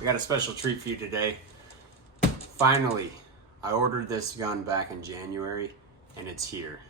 I got a special treat for you today. Finally, I ordered this gun back in January and it's here.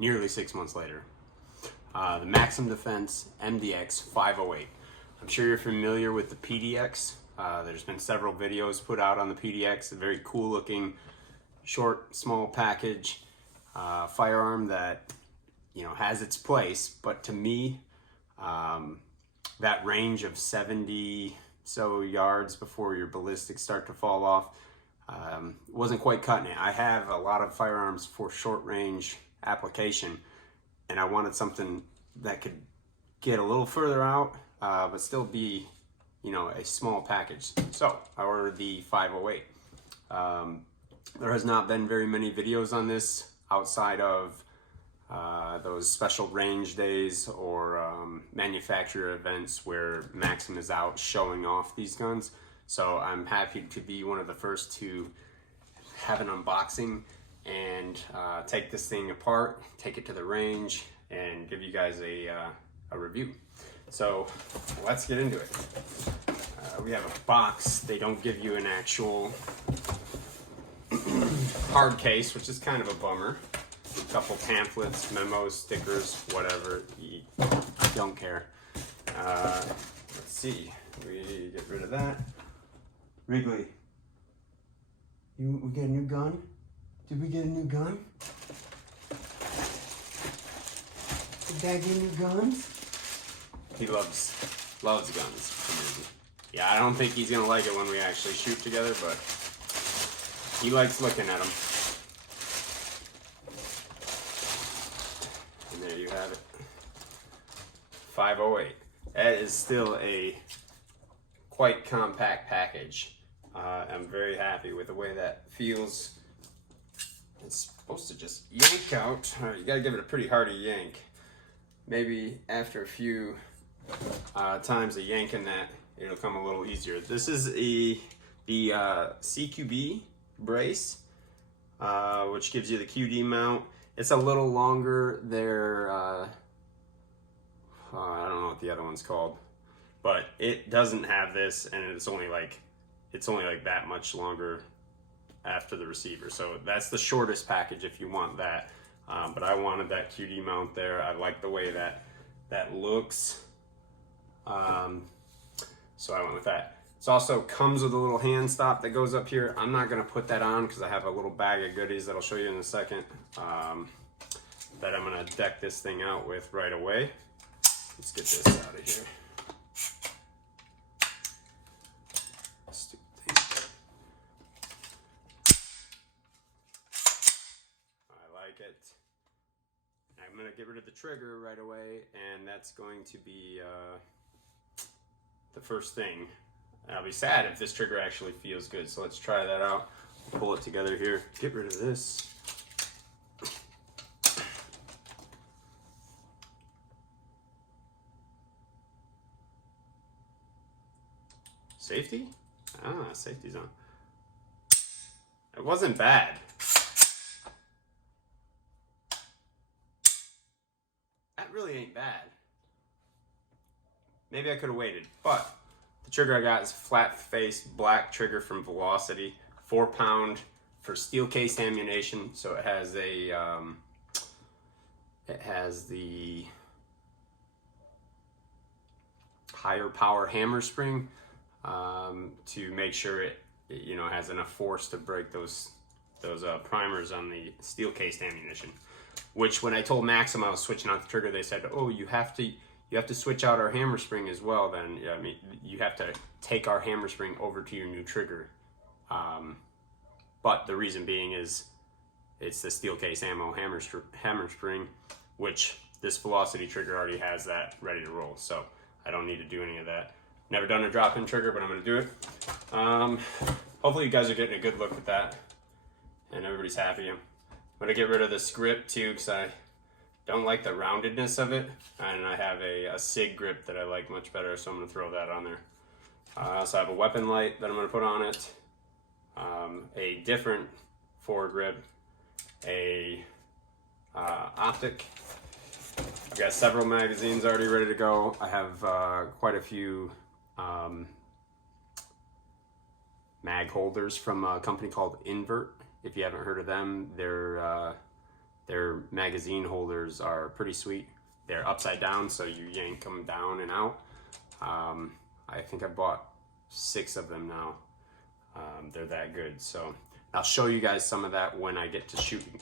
Nearly 6 months later. The Maxim Defense MDX 508. I'm sure you're familiar with the PDX. There's been several videos put out on the PDX. A very cool looking, short, small package firearm that has its place. But to me, that range of 70 so yards before your ballistics start to fall off wasn't quite cutting it. I have a lot of firearms for short range application, and I wanted something that could get a little further out but still be a small package. So I ordered the 508. There has not been very many videos on this outside of those special range days or manufacturer events where Maxim is out showing off these guns. So I'm happy to be one of the first to have an unboxing and take this thing apart, take it to the range, and give you guys a review. So let's get into it. We have a box. They don't give you an actual hard case, which is kind of a bummer. A couple pamphlets, memos, stickers, whatever. I don't care. Let's see. We get rid of that. Wrigley, we get a new gun? Did we get a new gun? Did Dad get new guns? He loves guns for some reason. Yeah, I don't think he's gonna like it when we actually shoot together, but he likes looking at them. And there you have it. 508. That is still a quite compact package. I'm very happy with the way that feels. It's supposed to just yank out. You gotta give it a pretty hearty yank. Maybe after a few times of yanking that, it'll come a little easier. This is the CQB brace, which gives you the QD mount. It's a little longer. They're I don't know what the other one's called, but it doesn't have this, and it's only like that much longer after the receiver. So that's the shortest package if you want that. But I wanted that QD mount there. I like the way that looks. So I went with that. It also comes with a little hand stop that goes up here. I'm not gonna put that on because I have a little bag of goodies that I'll show you in a second that I'm gonna deck this thing out with right away. Let's get this out of here. Stupid thing. I like it. I'm gonna get rid of the trigger right away, and that's going to be the first thing. I'll be sad if this trigger actually feels good, so let's try that out. Pull it together here. Get rid of this. Safety? Ah, safety's on. It wasn't bad. That really ain't bad. Maybe I could have waited, but the trigger I got is flat face black trigger from Velocity, 4-pound for steel cased ammunition. So it has the higher power hammer spring to make sure it has enough force to break those primers on the steel cased ammunition. Which when I told Maxim I was switching out the trigger, they said, "Oh, you have to switch out our hammer spring as well." Then I mean, you have to take our hammer spring over to your new trigger. But the reason being is it's the steel case ammo hammer spring, which this Velocity trigger already has that ready to roll. So I don't need to do any of that. Never done a drop-in trigger, but I'm gonna do it. Hopefully you guys are getting a good look at that, and everybody's happy. I'm gonna get rid of this grip too, because I don't like the roundedness of it, and I have a SIG grip that I like much better, so I'm gonna throw that on there. I also have a weapon light that I'm gonna put on it, a different foregrip, a optic. I've got several magazines already ready to go. I have quite a few mag holders from a company called Invert. If you haven't heard of them, their magazine holders are pretty sweet. They're upside down, so you yank them down and out. I think I bought 6 of them now. They're that good. So I'll show you guys some of that when I get to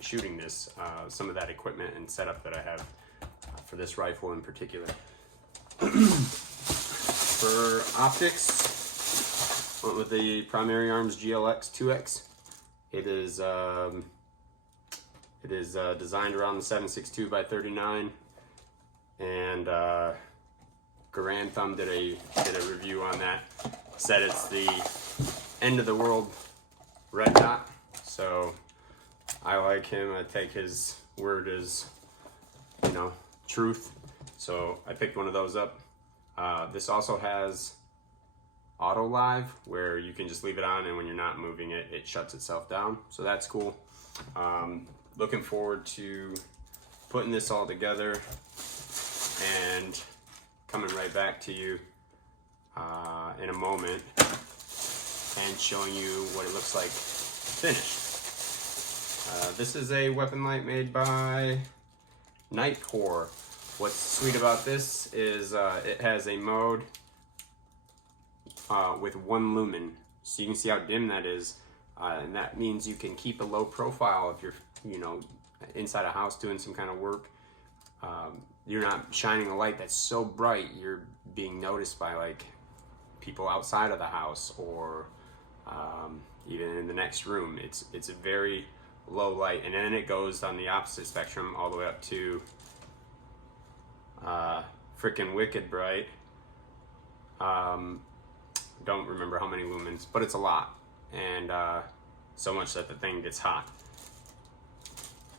shooting this, some of that equipment and setup that I have for this rifle in particular. For optics, went with the Primary Arms GLX 2X. It is designed around the 7.62 by 39, and Grand Thumb did a review on that. Said it's the end of the world red dot, so I like him. I take his word as, you know, truth. So I picked one of those up. This also has auto live, where you can just leave it on, and when you're not moving it, it shuts itself down. So that's cool. Looking forward to putting this all together and coming right back to you in a moment and showing you what it looks like finished. This is a weapon light made by Nightcore. What's sweet about this is it has a mode with 1 lumen, so you can see how dim that is, and that means you can keep a low profile if you're, you know, inside a house doing some kind of work. You're not shining a light that's so bright you're being noticed by like people outside of the house, or even in the next room. It's a very low light, and then it goes on the opposite spectrum all the way up to freaking wicked bright. Don't remember how many lumens, but it's a lot, and so much that the thing gets hot.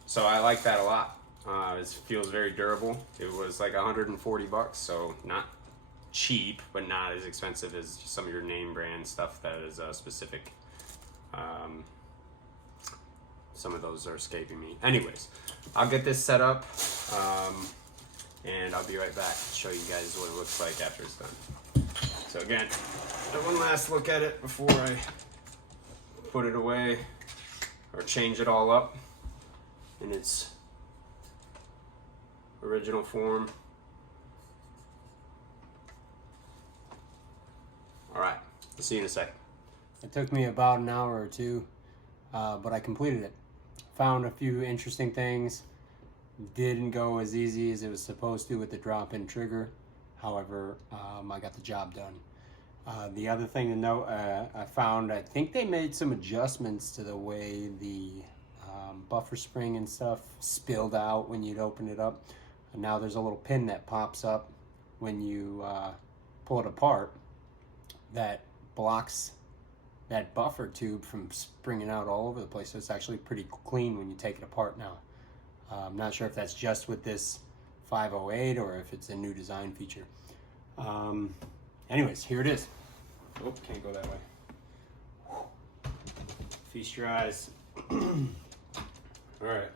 So I like that a lot. It feels very durable. It was like 140 bucks, so not cheap, but not as expensive as some of your name brand stuff that is specific. Some of those are escaping me. Anyways, I'll get this set up, and I'll be right back to show you guys what it looks like after it's done. So again, one last look at it before I put it away or change it all up in its original form. All right, I'll see you in a second. It took me about an hour or two, but I completed it. Found a few interesting things. Didn't go as easy as it was supposed to with the drop-in trigger. However, I got the job done. The other thing to note, I found, I think they made some adjustments to the way the buffer spring and stuff spilled out when you'd open it up. And now there's a little pin that pops up when you pull it apart that blocks that buffer tube from springing out all over the place. So it's actually pretty clean when you take it apart now. I'm not sure if that's just with this 508 or if it's a new design feature. Anyways, here it is. Oh, can't go that way. Feast your eyes. All right.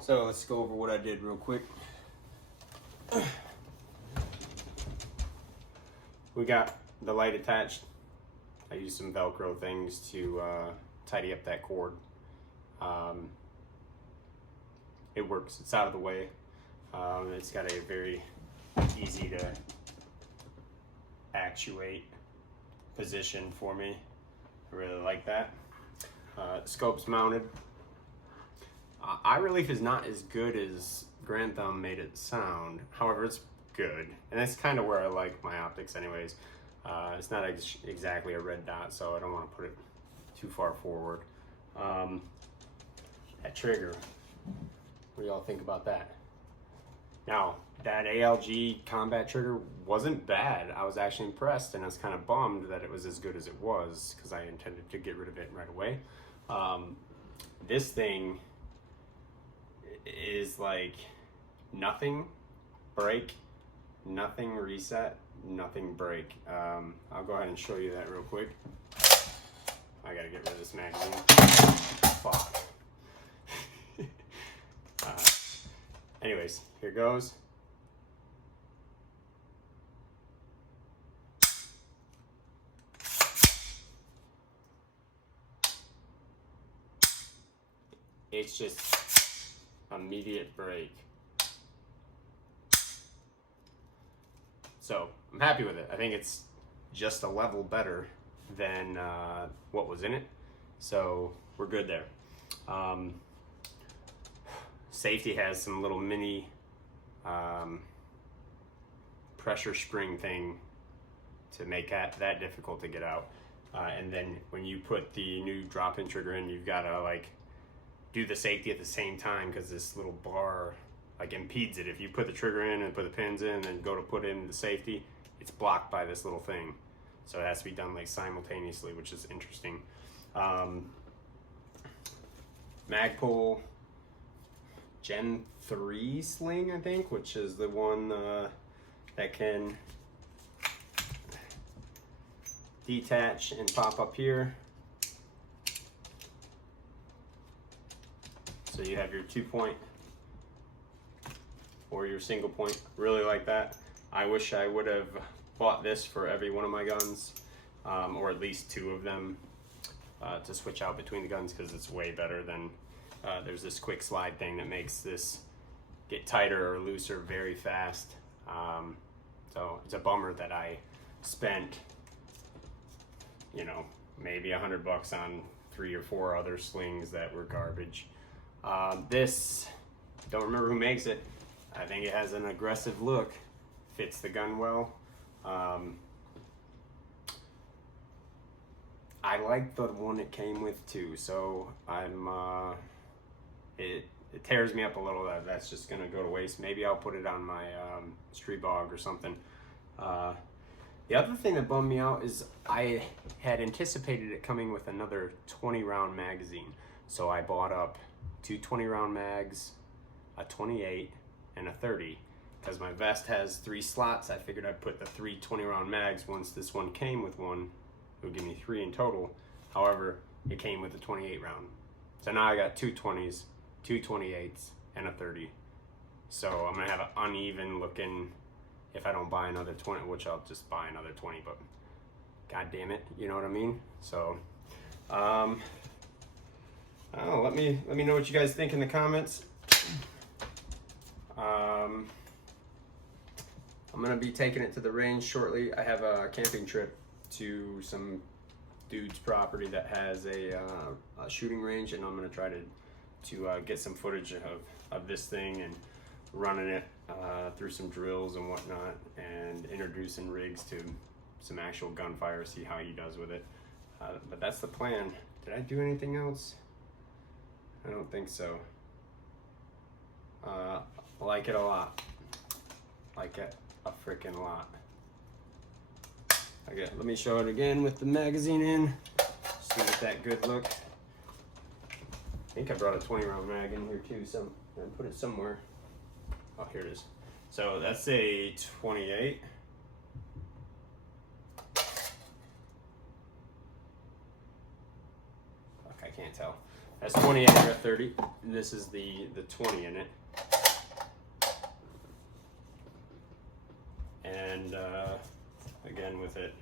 So let's go over what I did real quick. We got the light attached. I used some Velcro things to tidy up that cord. It works. It's out of the way. It's got a very easy to actuate position for me. I really like that. Scope's mounted. Eye relief is not as good as Grand Thumb made it sound. However, it's good, and that's kind of where I like my optics anyways. It's not exactly a red dot, so I don't want to put it too far forward. That trigger, what do y'all think about that? Now, that ALG combat trigger wasn't bad. I was actually impressed, and I was kind of bummed that it was as good as it was, because I intended to get rid of it right away. This thing is like nothing break, nothing reset, nothing break. I'll go ahead and show you that real quick. I gotta get rid of this magazine. Fuck. Anyways, here goes. it's just immediate break. So I'm happy with it. I think it's just a level better than what was in it. So we're good there. Safety has some little mini pressure spring thing to make that difficult to get out. And then when you put the new drop-in trigger in, you've got to like do the safety at the same time because this little bar like impedes it. If you put the trigger in and put the pins in and go to put in the safety, it's blocked by this little thing. So it has to be done like simultaneously, which is interesting. Magpul Gen 3 sling, I think, which is the one that can detach and pop up here. So you have your 2-point or your single point. Really like that. I wish I would have bought this for every one of my guns, or at least 2 of them, to switch out between the guns, because it's way better than there's this quick slide thing that makes this get tighter or looser very fast. So it's a bummer that I spent, you know, maybe $100 on 3 or 4 other slings that were garbage. This, don't remember who makes it. I think it has an aggressive look, fits the gun well. I like the one it came with too, so I'm it tears me up a little. That's just gonna go to waste. Maybe I'll put it on my street bog or something. The other thing that bummed me out is I had anticipated it coming with another 20-round magazine, so I bought up 2 20-round mags, a 28 and a 30. Because my vest has 3 slots, I figured I'd put the 3 20-round mags. Once this one came with one, it would give me 3 in total. However, it came with a 28 round. So now I got 2 20s, 2 28s, and a 30. So I'm gonna have an uneven looking, if I don't buy another 20, which I'll just buy another 20, but god damn it, you know what I mean? So, oh, let me know what you guys think in the comments. I'm gonna be taking it to the range shortly. I have a camping trip to some dude's property that has a shooting range, and I'm gonna try to get some footage of this thing and running it through some drills and whatnot, and introducing rigs to some actual gunfire, see how he does with it. But that's the plan. Did I do anything else? I don't think so. I like it a lot. Like it a freaking lot. Okay, let me show it again with the magazine in. Just to get that good look. I think I brought a 20-round mag in here too. I put it somewhere. Oh, here it is. So that's a 28. Fuck, I can't tell. That's 28 or 30. And this is the 20 in it. And again with it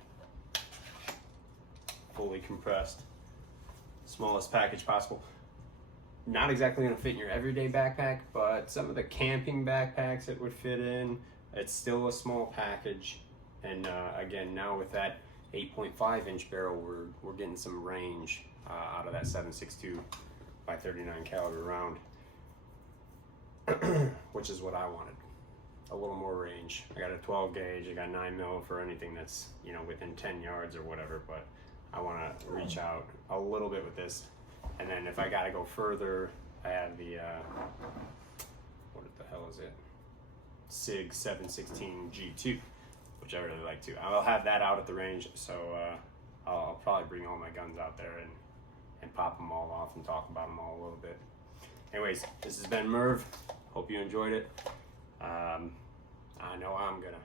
fully compressed, smallest package possible. Not exactly going to fit in your everyday backpack, but some of the camping backpacks it would fit in. It's still a small package, and again, now with that 8.5 inch barrel, we're getting some range out of that 7.62 by 39 caliber round, which is what I wanted. A little more range. I got a 12 gauge, I got 9 mil for anything that's, you know, within 10 yards or whatever, but I want to reach out a little bit with this. And then if I gotta go further, I have the, what the hell is it? SIG 716 G2, which I really like too. I'll have that out at the range, so I'll probably bring all my guns out there and pop them all off and talk about them all a little bit. Anyways, this has been Merv. Hope you enjoyed it. I know I'm gonna.